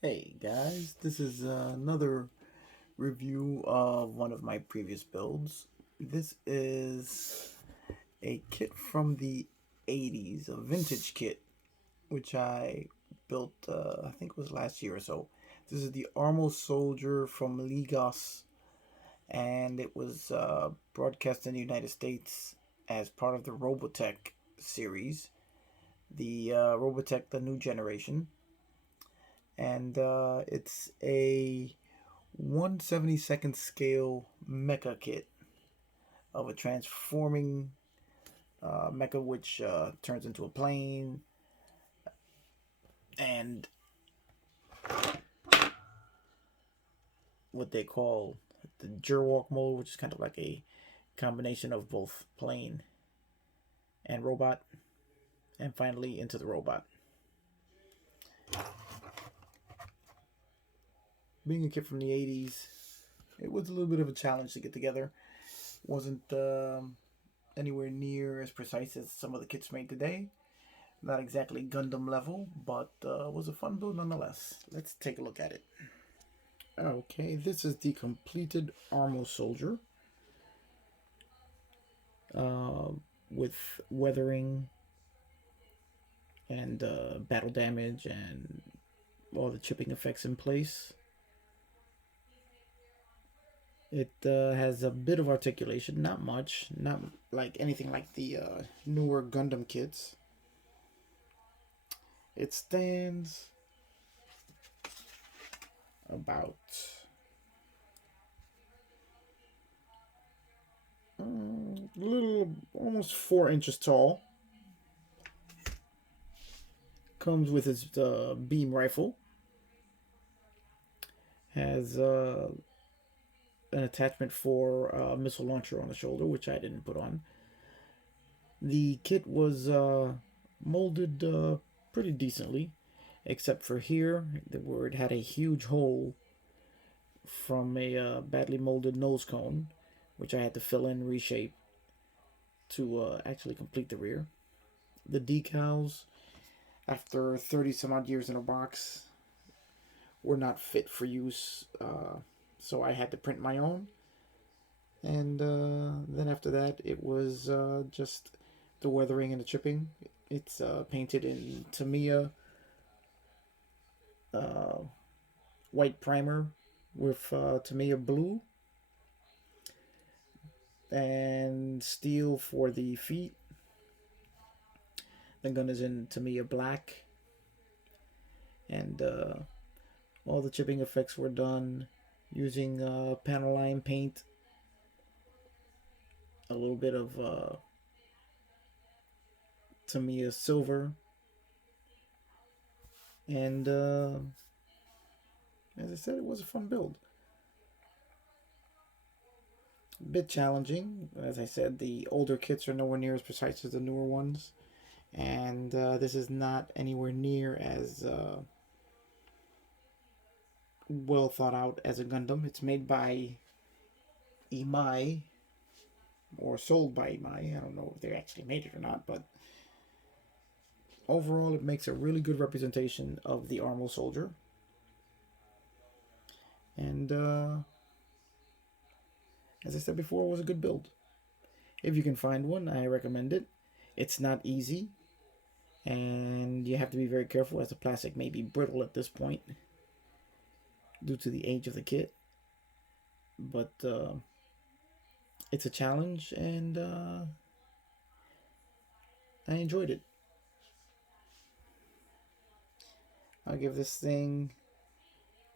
Hey guys, this is another review of one of my previous builds. This is a kit from the 80s, a vintage kit, which I built, I think it was last year or so. This is the Armo Soldier from Legioss, and it was broadcast in the United States as part of the Robotech series, the Robotech The New Generation. And it's a 1/72nd scale mecha kit of a transforming mecha which turns into a plane, and what they call the Jurwalk mode, which is kind of like a combination of both plane and robot, and finally into the robot. Being a kid from the 80s, it was a little bit of a challenge to get together. Wasn't anywhere near as precise as some of the kits made today. Not exactly Gundam level, but was a fun build nonetheless. Let's take a look at it. Okay, this is the completed Armo Soldier uh, with weathering and battle damage and all the chipping effects in place. It has a bit of articulation, not much, not like anything like the newer Gundam kits. It stands about little, almost 4 inches tall. Comes with its beam rifle. Has an attachment for a missile launcher on the shoulder, which I didn't put on. The kit was molded pretty decently, except for here, where it had a huge hole from a badly molded nose cone, which I had to fill in, reshape to actually complete the rear. The decals, after 30 some odd years in a box, were not fit for use, so I had to print my own. And then after that, it was just the weathering and the chipping. It's painted in Tamiya uh, white primer with Tamiya blue and steel for the feet. The gun is in Tamiya black, and all the chipping effects were done using panel line paint, a little bit of Tamiya silver, and as I said, it was a fun build. A bit challenging. As I said, the older kits are nowhere near as precise as the newer ones, and this is not anywhere near as well thought out as a Gundam. It's made by Imai, or sold by Imai. I don't know if they actually made it or not, but overall, it makes a really good representation of the Armo Soldier. And as I said before, it was a good build. If you can find one, I recommend it. It's not easy, and you have to be very careful as the plastic may be brittle at this point due to the age of the kit. But it's a challenge, and I enjoyed it. I'll give this thing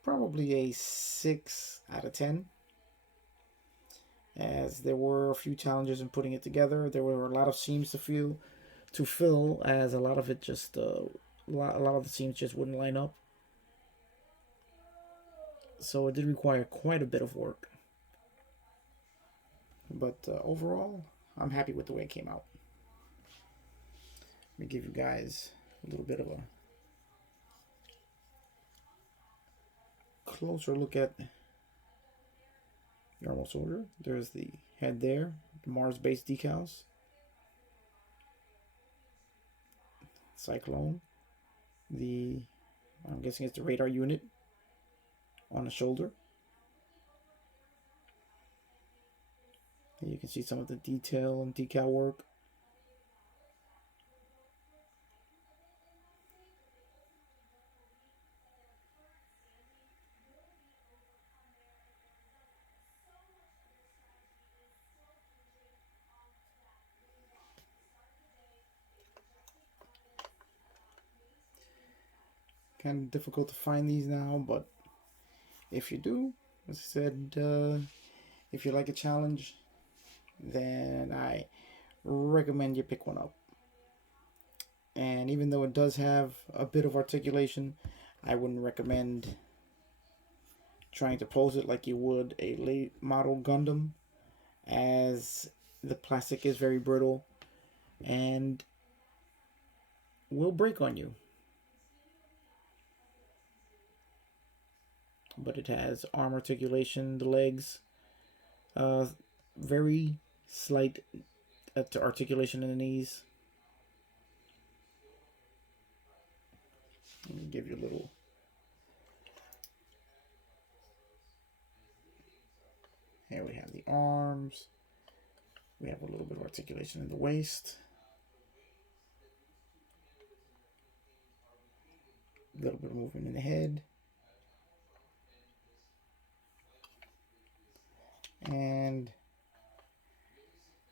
probably a 6 out of 10, as there were a few challenges in putting it together. There were a lot of seams to fill, as a lot of it just a lot of the seams just wouldn't line up. So it did require quite a bit of work. But overall, I'm happy with the way it came out. Let me give you guys a little bit of a closer look at normal soldier. There's the head there, the Mars base decals, Cyclone, the I'm guessing it's the radar unit on the shoulder. And you can see some of the detail and decal work. Kind of difficult to find these now, but if you do, as I said, if you like a challenge, then I recommend you pick one up. And even though it does have a bit of articulation, I wouldn't recommend trying to pose it like you would a late model Gundam, as the plastic is very brittle and will break on you. But it has arm articulation, the legs, very slight articulation in the knees. Let me give you a little. Here we have the arms. We have a little bit of articulation in the waist. A little bit of movement in the head. And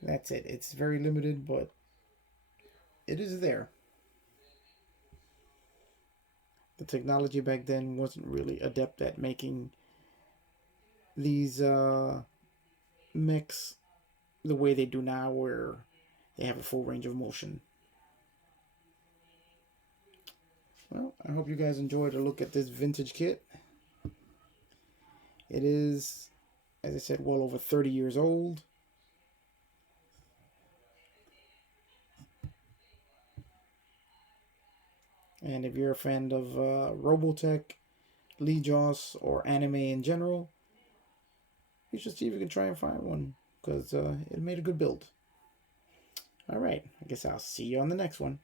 that's it. It's very limited, but it is there. The technology back then wasn't really adept at making these mechs the way they do now, where they have a full range of motion. Well, I hope you guys enjoyed a look at this vintage kit. It is, as I said, well over 30 years old. And if you're a fan of Robotech, legioss, or anime in general, you should see if you can try and find one, because it made a good build. Alright, I guess I'll see you on the next one.